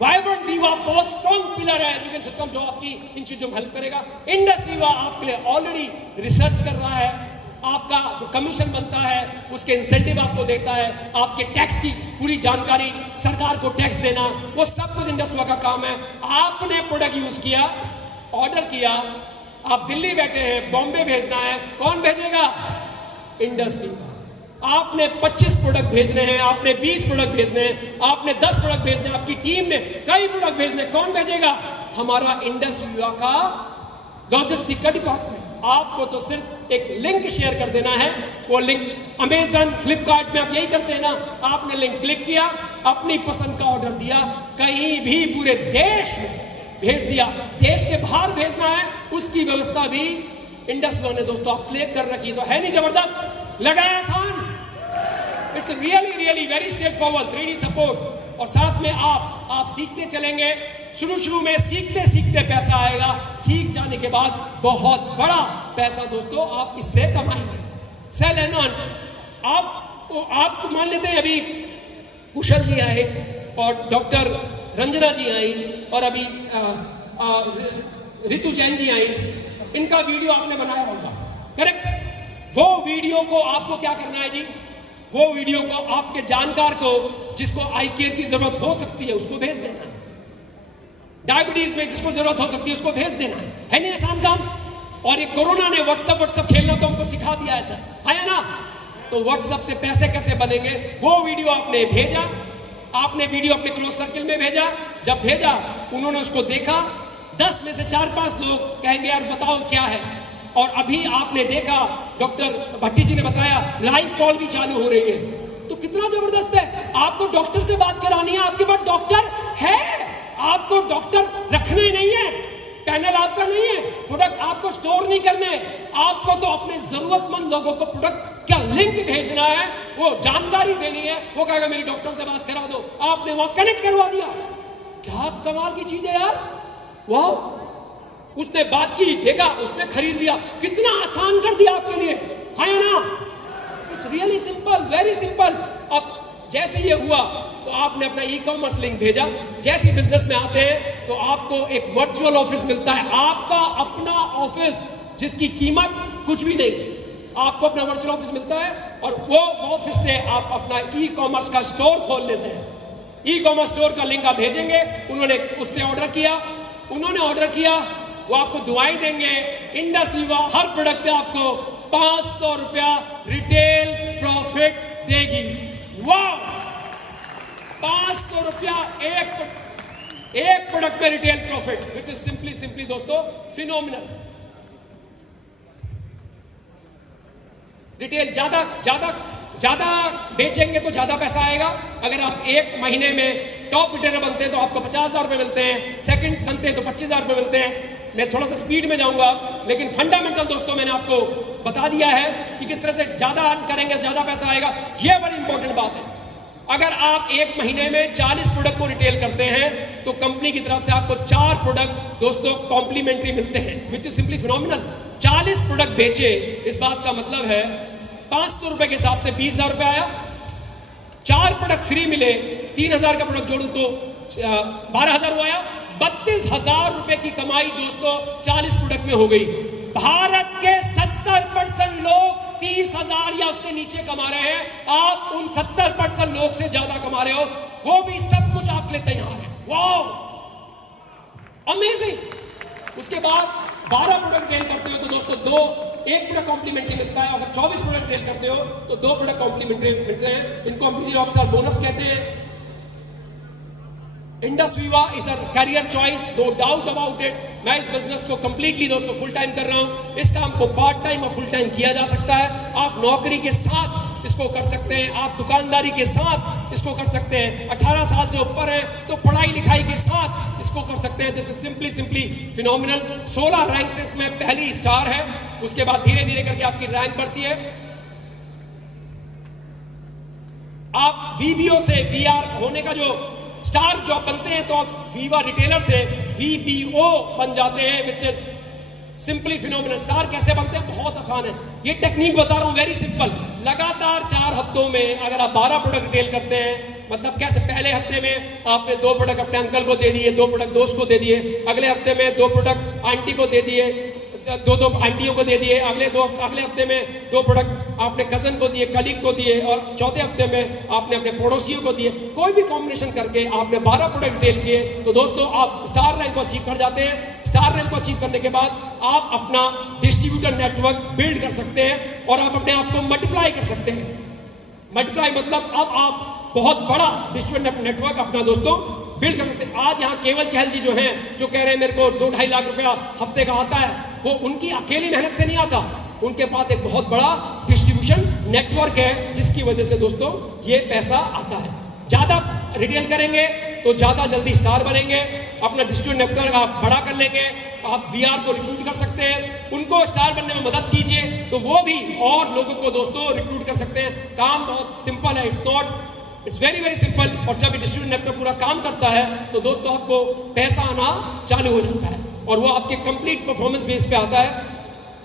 वाइब्रेंट वीवा बहुत स्ट्रॉन्ग पिलर है एजुकेशन सिस्टम जो आपकी इन चीजों में हेल्प करेगा। इंडस वीवा आपके लिए ऑलरेडी रिसर्च कर रहा है, आपका जो कमीशन बनता है उसके इंसेंटिव आपको देता है, आपके टैक्स की पूरी जानकारी, सरकार को टैक्स देना, वो सब कुछ इंडस वीवा का काम है। आपने प्रोडक्ट यूज किया, ऑर्डर किया, आप दिल्ली बैठे हैं, बॉम्बे भेजना है, कौन भेजेगा? इंडस्ट्री। आपने 25 प्रोडक्ट भेजने हैं, आपने 20 प्रोडक्ट भेजने हैं, आपने 10 प्रोडक्ट भेजने हैं, आपकी टीम ने कई प्रोडक्ट भेजने, कौन भेजेगा? हमारा इंडस्ट्री का लॉजिस्टिक का डिपार्टमेंट। आपको तो सिर्फ एक लिंक शेयर कर देना है, वो लिंक अमेजन फ्लिपकार्ट में आप यही करते हैं ना, आपने लिंक क्लिक किया, अपनी पसंद का ऑर्डर दिया, कहीं भी पूरे देश में भेज दिया। देश के बाहर भेजना है उसकी व्यवस्था भी इंडस ने दोस्तों आप प्ले कर रखी। तो है नहीं जबरदस्त, लगा है आसान? It's really really very straight forward 3D support. और साथ में आप सीखते चलेंगे, शुरू में सीखते सीखते पैसा आएगा, सीख जाने के बाद बहुत बड़ा पैसा दोस्तों आप इससे कमाएंगे। Sell and earn. आप मान लेते हैं अभी कुशल जी आए और डॉक्टर रंजना जी आई और अभी रितु जैन जी आई, इनका वीडियो आपने बनाया होगा, करेक्ट? वो वीडियो को आपको क्या करना है जी? वो वीडियो को आपके जानकार को, जिसको आई केयर की जरूरत हो सकती है, उसको भेज देना है। डायबिटीज में जिसको जरूरत हो सकती है उसको भेज देना है नहीं आसान काम? और ये कोरोना ने व्हाट्सएप खेलना तो हमको सिखा दिया है सर, है ना? तो व्हाट्सएप से पैसे कैसे बनेंगे, वो वीडियो आपने भेजा, आपने वीडियो अपने क्लोज सर्किल में भेजा। जब भेजा उन्होंने उसको देखा, 10 में से 4-5 लोग कहेंगे यार बताओ क्या है। और अभी आपने देखा, डॉक्टर भट्टी जी ने बताया लाइव कॉल भी चालू हो रही है, तो कितना जबरदस्त है। आपको डॉक्टर से बात करानी है, आपके पास डॉक्टर है, आपको डॉक्टर रखने नहीं है, पैनल आपका नहीं है, प्रोडक्ट आपको स्टोर नहीं करने, आपको तो अपने जरूरतमंद लोगों को प्रोडक्ट क्या लिंक भेजना है, वो जानकारी देनी है। वो कहेगा मेरी डॉक्टर से बात करा दो, आपने वहां कनेक्ट करवा दिया। क्या कमाल की चीज है यार, वाह! उसने बात की, देखा, उसने खरीद लिया, कितना आसान कर दिया आपके लिए, है ना? It's really simple, very simple. अब जैसे ये हुआ तो आपने अपना ई कॉमर्स लिंक भेजा, जैसे बिजनेस में आते हैं तो आपको एक वर्चुअल ऑफिस मिलता है, आपका अपना ऑफिस जिसकी कीमत कुछ भी नहीं, आपको अपना वर्चुअल ऑफिस मिलता है और वो ऑफिस से आप अपना ई कॉमर्स का स्टोर खोल लेते हैं। ई कॉमर्स स्टोर का लिंक आप भेजेंगे, उन्होंने उससे ऑर्डर किया, उन्होंने ऑर्डर किया, वो आपको दुआई देंगे। इंडस वीवा हर प्रोडक्ट पे आपको 500 रुपया रिटेल प्रॉफिट देगी। वाह! 500 रुपया एक प्रोडक्ट पे retail profit, which is simply दोस्तों फिनोमिनल। रिटेल ज्यादा बेचेंगे तो ज्यादा पैसा आएगा। अगर आप एक महीने में टॉप रिटेलर बनते हैं तो आपको 50,000 रुपए मिलते हैं, सेकंड बनते हैं तो 25,000 रुपए मिलते हैं। मैं थोड़ा सा स्पीड में जाऊंगा, लेकिन फंडामेंटल दोस्तों मैंने आपको बता दिया है कि किस तरह से ज्यादा अर्न करेंगे ज्यादा पैसा आएगा। यह बड़ी इंपॉर्टेंट बात है। अगर आप एक महीने में 40 प्रोडक्ट को रिटेल करते हैं तो कंपनी की तरफ से आपको 4 प्रोडक्ट दोस्तों कॉम्प्लीमेंट्री मिलते हैं, which is simply phenomenal. 40 product बेचे, इस बात का मतलब है 500 रुपए के हिसाब से 20,000 रुपए आया। 4 प्रोडक्ट फ्री मिले, 3,000 का प्रोडक्ट जोड़ू तो 12,000 हुआ, 32,000 रुपए की कमाई दोस्तों 40 प्रोडक्ट में हो गई। भारत के 70% लोग 30,000 या उससे नीचे कमा रहे हैं, आप उन 70% लोग से ज्यादा कमा रहे हो, वो भी सब कुछ आपके लिए तैयार है। Wow, amazing. उसके बाद 12 प्रोडक्ट सेल करते हो तो दोस्तों एक प्रोडक्ट कॉम्प्लीमेंट्री मिलता है। अगर 24 प्रोडक्ट सेल करते हो तो 2 प्रोडक्ट कॉम्प्लीमेंट्री मिलते हैं। इनको हम बिजी रॉकस्टार बोनस कहते हैं। Indus Viva is a career choice, no doubt about it. मैं इस बिजनेस को कंप्लीटली दोस्तों फुल टाइम कर रहा हूं। इस काम को पार्ट टाइम और फुल टाइम किया जा सकता है। आप नौकरी के साथ इसको कर सकते हैं, आप दुकानदारी के साथ इसको कर सकते हैं। 18 साल से ऊपर है तो पढ़ाई लिखाई के साथ इसको कर सकते हैं। This is simply phenomenal. 16 rank से इसमें पहली स्टार है, उसके बाद धीरे धीरे करके आपकी रैंक बढ़ती है। आप वीबीओ से वीआर होने का जो स्टार जॉब बनते हैं तो आप वीवा रिटेलर से वीबीओ बन जाते हैं, which is simply phenomenal. Star कैसे बनते हैं? बहुत आसान है, ये टेक्निक बता रहा हूं, वेरी सिंपल। लगातार 4 हफ्तों में अगर आप 12 प्रोडक्ट रिटेल करते हैं, मतलब कैसे, पहले हफ्ते में आपने 2 प्रोडक्ट अपने अंकल को दे दिए, 2 प्रोडक्ट दोस्त को दे दिए, अगले हफ्ते में 2 प्रोडक्ट आंटी को दे दिए, 2 आंटियों को दे दिए, अगले हफ्ते में 2 प्रोडक्ट आपने कजन को दिए, कलीग को दिए, और चौथे हफ्ते में आपने अपने पड़ोसियों को दिए। कोई भी कॉम्बिनेशन करके आपने 12 प्रोडक्ट रिटेल किए तो दोस्तों आप स्टार रैंक को अचीव कर जाते हैं। स्टार रैंक को अचीव करने के बाद आप अपना डिस्ट्रीब्यूटर नेटवर्क बिल्ड कर सकते हैं और आप अपने आप को मल्टीप्लाई कर सकते हैं। मल्टीप्लाई मतलब अब आप बहुत बड़ा डिस्ट्रीब्यूटर नेटवर्क अपना दोस्तों बिल्ड कर सकते हैं। आज यहाँ केवल चहल जी जो हैं, जो कह रहे हैं मेरे को 2-2.5 लाख रुपया हफ्ते का आता है, वो उनकी अकेली मेहनत से नहीं आता, उनके पास एक बहुत बड़ा डिस्ट्रीब्यूशन नेटवर्क है, जिसकी वजह से दोस्तों ये पैसा आता है। ज्यादा रिटेल करेंगे तो ज्यादा जल्दी स्टार बनेंगे, अपना डिस्ट्रीब्यूटर नेटवर्क आप बड़ा कर लेंगे, आप वीआर को रिक्रूट कर सकते हैं, उनको स्टार बनने में मदद कीजिए तो वो भी और लोगों को दोस्तों रिक्रूट कर सकते हैं। काम बहुत सिंपल है, it's not it's very very simple. और जब डिस्ट्रीब्यूशन नेटवर्क पूरा काम करता है तो दोस्तों आपको पैसा आना चालू हो जाता है और वो आपके कंप्लीट परफॉर्मेंस बेस पे आता है।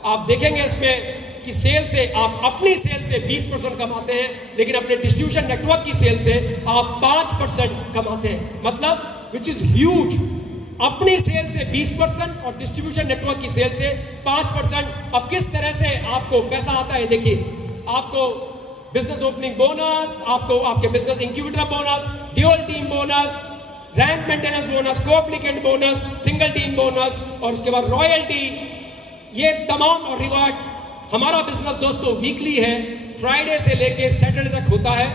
आप देखेंगे इसमें कि सेल से आप अपनी सेल से 20% कमाते हैं, लेकिन अपने डिस्ट्रीब्यूशन नेटवर्क की सेल से आप 5% कमाते हैं, मतलब विच इज ह्यूज। अपनी सेल से 20% और डिस्ट्रीब्यूशन नेटवर्क की सेल से 5%। अब किस तरह से आपको पैसा आता है देखिए, आपको बिजनेस ओपनिंग बोनस, आपको आपके business incubator bonus, dual team bonus, rank maintenance bonus, coapplicant bonus, single team bonus और उसके बाद रॉयल्टी, ये तमाम और रिवार्ड। हमारा बिजनेस दोस्तों वीकली है, फ्राइडे से लेके सैटरडे तक होता है,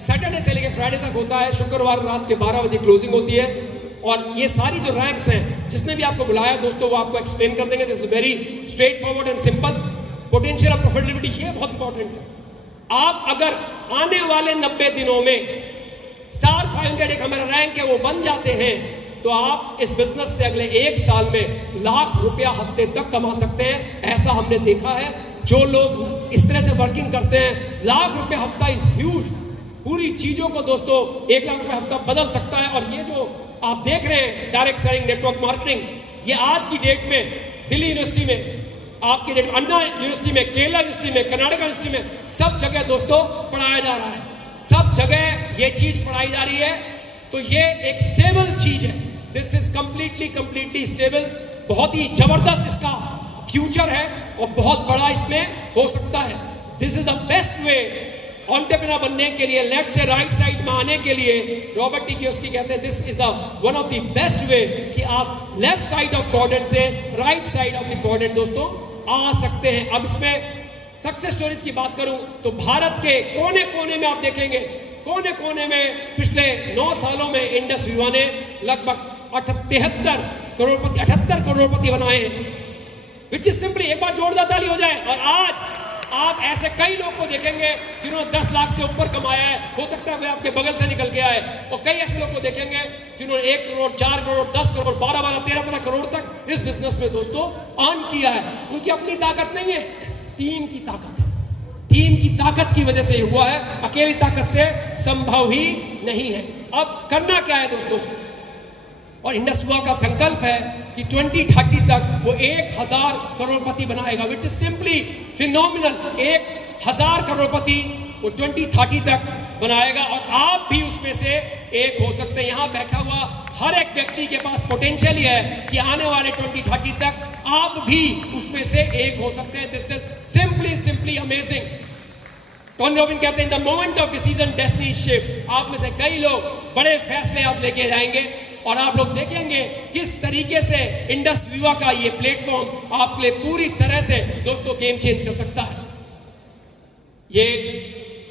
सैटरडे से लेके फ्राइडे तक होता है। शुक्रवार रात के 12 बजे क्लोजिंग होती है और ये सारी जो रैंक्स हैं, जिसने भी आपको बुलाया दोस्तों वो आपको एक्सप्लेन कर देंगे। This is very straight forward and simple. Potential of profitability ये बहुत इंपॉर्टेंट है। आप अगर आने वाले 90 दिनों में स्टार 500 एक हमारा रैंक है वो बन जाते हैं तो आप इस बिजनेस से अगले 1 साल में लाख रुपया हफ्ते तक कमा सकते हैं। ऐसा हमने देखा है, जो लोग इस तरह से वर्किंग करते हैं, लाख रुपया हफ्ता इज ह्यूज। पूरी चीजों को दोस्तों 1 लाख रुपया हफ्ता बदल सकता है। और ये जो आप देख रहे हैं डायरेक्ट सेलिंग नेटवर्क मार्केटिंग, ये आज की डेट में दिल्ली यूनिवर्सिटी में, आपकी डेट अन्ना यूनिवर्सिटी में, केरला यूनिवर्सिटी में, कर्नाटक यूनिवर्सिटी में, सब जगह दोस्तों पढ़ाया जा रहा है। सब जगह ये चीज पढ़ाई जा रही है। तो ये एक स्टेबल चीज है। This is completely stable. बहुत ही जबरदस्त इसका फ्यूचर है और बहुत बड़ा इसमें हो सकता है। This is the best way entrepreneur बनने के लिए, लेफ्ट से राइट साइड में आने के लिए। रॉबर्ट टी कियोसाकी कहते हैं this is one of the best way कि आप लेफ्ट साइड ऑफ क्वाड्रेंट से right side of the quadrant दोस्तों आ सकते हैं। अब इसमें सक्सेस स्टोरीज की बात करूं तो भारत के कोने कोने में आप देखेंगे, कोने कोने में पिछले 9 सालों में इंडस विवा ने लगभग 78 करोड़पति बनाए हैं। विच इज सिंपली, एक बार जोरदार ताली हो जाए। और आज आप ऐसे कई लोग को देखेंगे जिन्होंने 10 लाख से ऊपर कमाया है, हो सकता है वे आपके बगल से निकल के आए। और कई ऐसे लोग को देखेंगे जिन्होंने 1 करोड़, 4 करोड़, 10 करोड़, 12, 13 करोड़ तक इस बिजनेस में दोस्तों अर्न किया है। उनकी अपनी ताकत नहीं है, टीम की ताकत है। टीम की ताकत की वजह से हुआ है, अकेली ताकत से संभव ही नहीं है। अब करना क्या है दोस्तों, और इंडस विवा का संकल्प है कि 2030 तक वो 1000 करोड़पति बनाएगा, विच इज सिंपली फिनोमिनल। 1000 करोड़पति वो 2030 तक बनाएगा और आप भी उसमें से एक हो सकते हैं। यहां बैठा हुआ हर एक व्यक्ति के पास पोटेंशियल ही है कि आने वाले 2030 तक आप भी उसमें से एक हो सकते हैं। This is simply amazing. Tony Robbins कहते हैं the moment of decision destiny shift. आप में से कई लोग बड़े फैसले आज लेके जाएंगे और आप लोग देखेंगे किस तरीके से इंडस विवा का ये प्लेटफॉर्म आपके लिए पूरी तरह से दोस्तों गेम चेंज कर सकता है। ये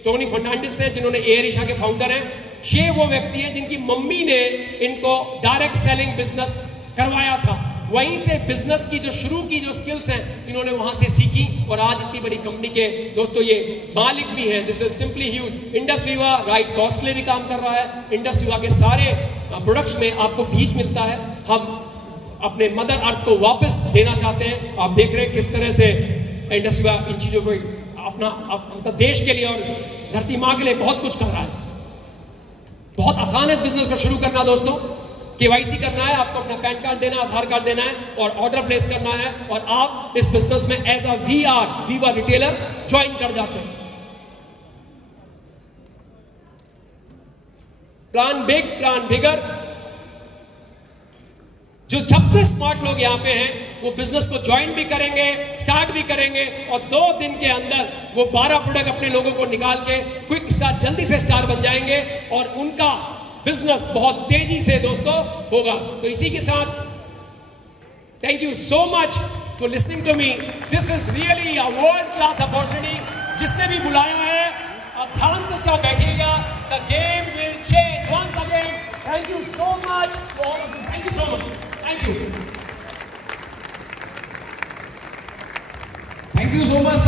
टोनी फर्नांडिस हैं जिन्होंने एयर एशिया के फाउंडर हैं। ये वो व्यक्ति हैं जिनकी मम्मी ने इनको डायरेक्ट सेलिंग बिजनेस करवाया था। वहीं से बिजनेस की जो शुरू की जो स्किल्स हैं इन्होंने वहां से सीखी और आज इतनी बड़ी कंपनी के दोस्तों ये मालिक भी हैं। This is simply huge. Indus विवा राइट कॉस्ट के लिए भी काम कर रहा है। इंडस विवा के सारे प्रोडक्ट्स में आपको बीज मिलता है। हम अपने मदर अर्थ को वापस देना चाहते हैं। आप देख रहे हैं किस तरह से इंडस विवा इन चीजों को अपना मतलब देश के लिए और धरती माँ के लिए बहुत कुछ कर रहा है। बहुत आसान है इस बिजनेस को शुरू करना दोस्तों। केवाईसी करना है, आपको अपना पैन कार्ड देना, आधार कार्ड देना है और ऑर्डर प्लेस करना है और आप इस बिजनेस में एज अ विवा रिटेलर ज्वाइन कर जाते हैं। प्लान बिग, प्लान बिगर। जो सबसे स्मार्ट लोग यहां पे हैं वो बिजनेस को ज्वाइन भी करेंगे, स्टार्ट भी करेंगे और 2 दिन के अंदर वो 12 प्रोडक्ट अपने लोगों को निकाल के क्विक स्टार, जल्दी से स्टार बन जाएंगे और उनका बिजनेस बहुत तेजी से दोस्तों होगा। तो इसी के साथ thank you so much for listening to me. This is really a world class opportunity. जिसने भी बुलाया है अब ध्यान से सब बैठिएगा। The game will change once again. Thank you so much for, thank you so much, thank you, thank you so much.